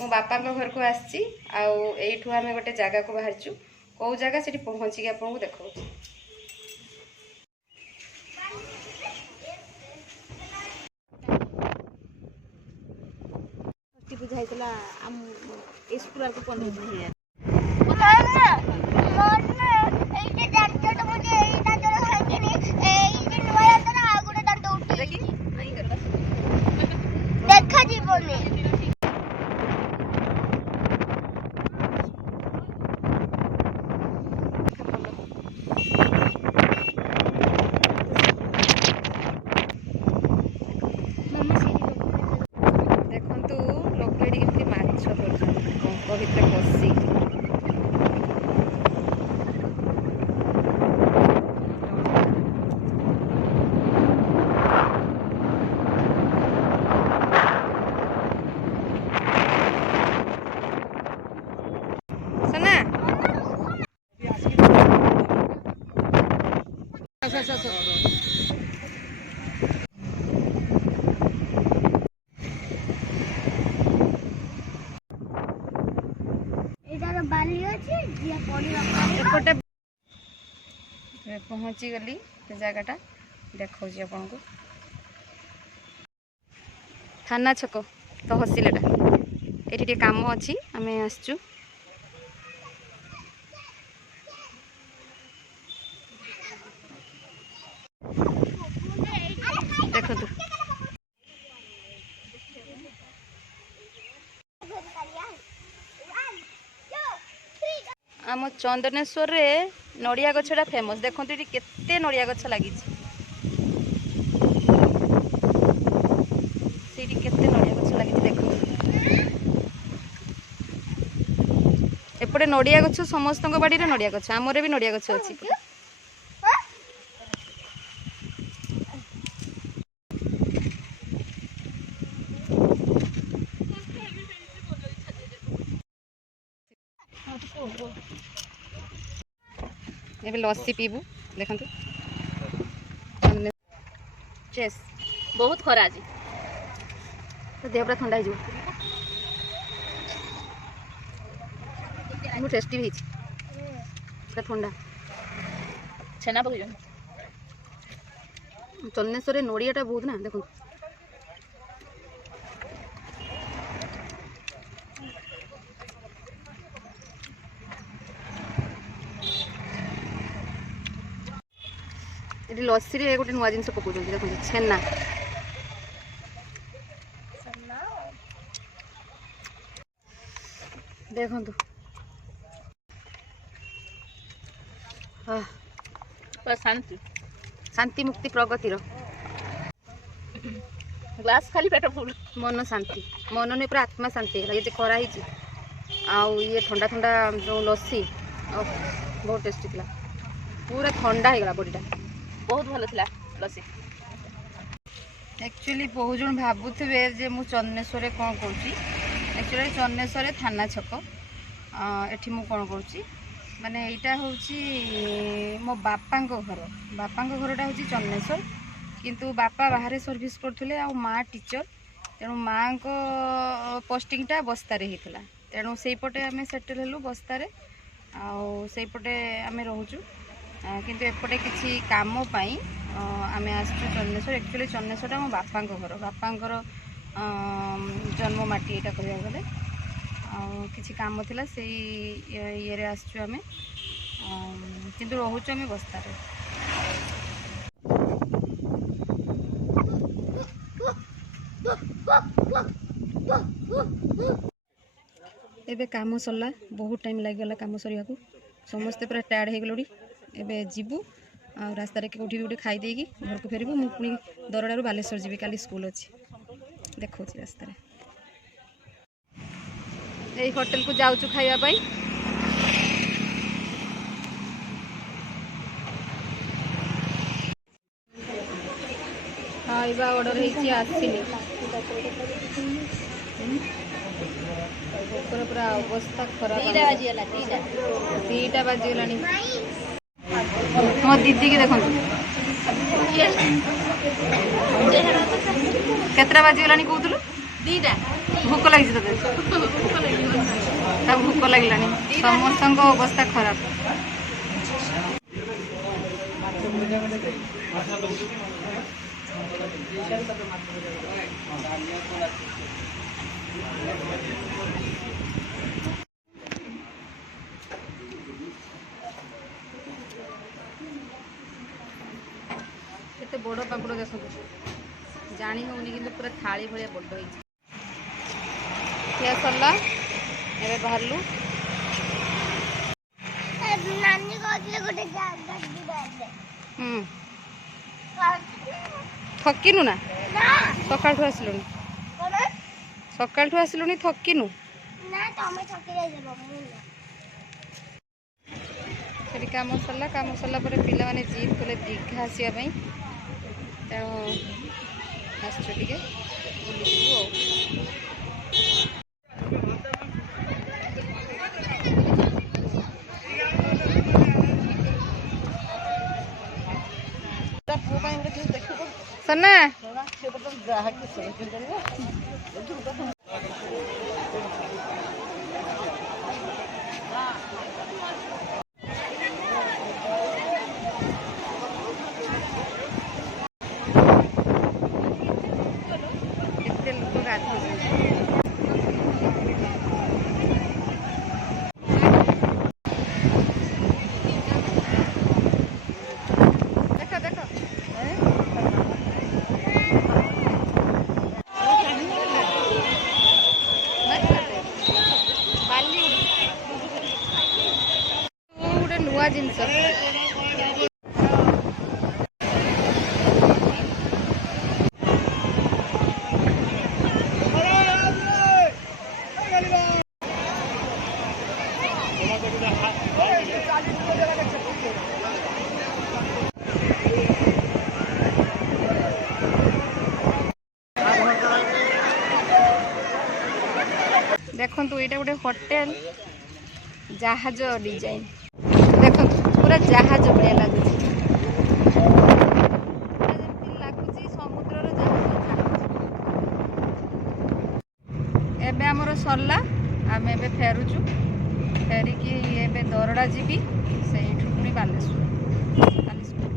मो बापा घर को आसी आठू आम गोटे जगह को बाहर कौ जगह से पहुँचिक आपको देखा पूजा होता स्कूल को 15 दिन देखा जीवन पहुँची गली जगटा देखा आपन को थाना छक तहसिलटा ये काम अच्छी आम आसचु देखो आम चंदनेश्वर रे नड़िया गछटा फेमस देखो ये केते नड़िया गछ लगी केते नड़िया गछ लगी देखो एपटे नड़िया गछ समस्त बाड़ी नड़िया गछ आमरे भी नड़िया गछ अच्छी एबे लस्सी पीबू देखो चेस बहुत खरा आज तो देह पूरा ठंडा हो टेस्टी भी पूरा ठंडा छेना पक चंदनेश्वर नड़ियाटा बहुत ना देखो ये लस्सी रे गोटे नुआ जिनस पकाउं देखो छेना देखु शांति शांति मुक्ति प्रगतिर ग्लास खाली पेट फुल मन शांति मन नहीं पूरा आत्मा शांति है ये खरा ही ये ठंडा ठंडा जो लस्सी बहुत टेस्टी थी पूरा ठंडा हो गला बॉडीटा बहुत भल था लस्सी एक्चुअली बहुत जन भावुवे जे मु चंदनेश्वर कौन कौन एक्चुअली चंदनेश्वर थाना छक एठी मु कौन कौन माने यहाँ हूँ मो बापा घरटा हूँ चंदनेश्वर किंतु बापा बाहर सर्विस करते आ माँ टीचर तेणु माँ को पोस्टिंगटा बस्तारे होता तेणु से पटे आम सेटल हेलु बस्तारे आईपटे आम रोचु किंतु एपटे किसी काम आम आसचु चंदनेश्वर एक्चुअली चंदनेश्वरटा मो बापा घर बापांकर जन्म माटी यहाँ कह गले किसी काम थिला से ये आसचु आम किंतु रोचु आम बस्तारे एबे काम सरला बहुत टाइम लग काम सरिया को समस्ते पूरा टायर्ड हो गलोड़ी एबे जीवु आ रास्ता रे कोठी गोटे खाई देगी घर को फेरबू मु पुणी दरडारू बालेश्वर जीवी काली स्कूल अच्छी देखो रास्ता रे यही होटल को जाऊँ खाइबा पाई खाइबा ऑर्डर होइछि आसीनी पूरा अवस्था खराब 2टा बाजीगला मो दीदी की देखो केतरा बाजीगला कहूँ दीटा भोक लगी तोते भोक लगलानी समस्त अवस्था खराब केते बड़ पापड़ देख जानी होनी कि पूरा थाली भाया बड़ खिया सरला एबे बाहरलु नानी कहले गोटे जागा दिबाले थकिनु ना ना सकाळठु आसिलुनी कोन सकाळठु आसिलुनी थकिनु ना तमे थकी जाय जेबो मु ना सेठी काम सरला पर पिला माने जीत कले दीघा आसिया पई तेणु आसछु टिके बुलिबु सन्ना केते लोक गाधोउछन गोटे नुआ जिनस देखु यहाँ गोटे होटेल जहाज डिजाइन देखो पूरा जहाज भाया लगुच लगुच समुद्र जहाज आमर सरला आम ए फेरुचु फेरिकी ए दरड़ा जीवी से पुणी बालेश्वर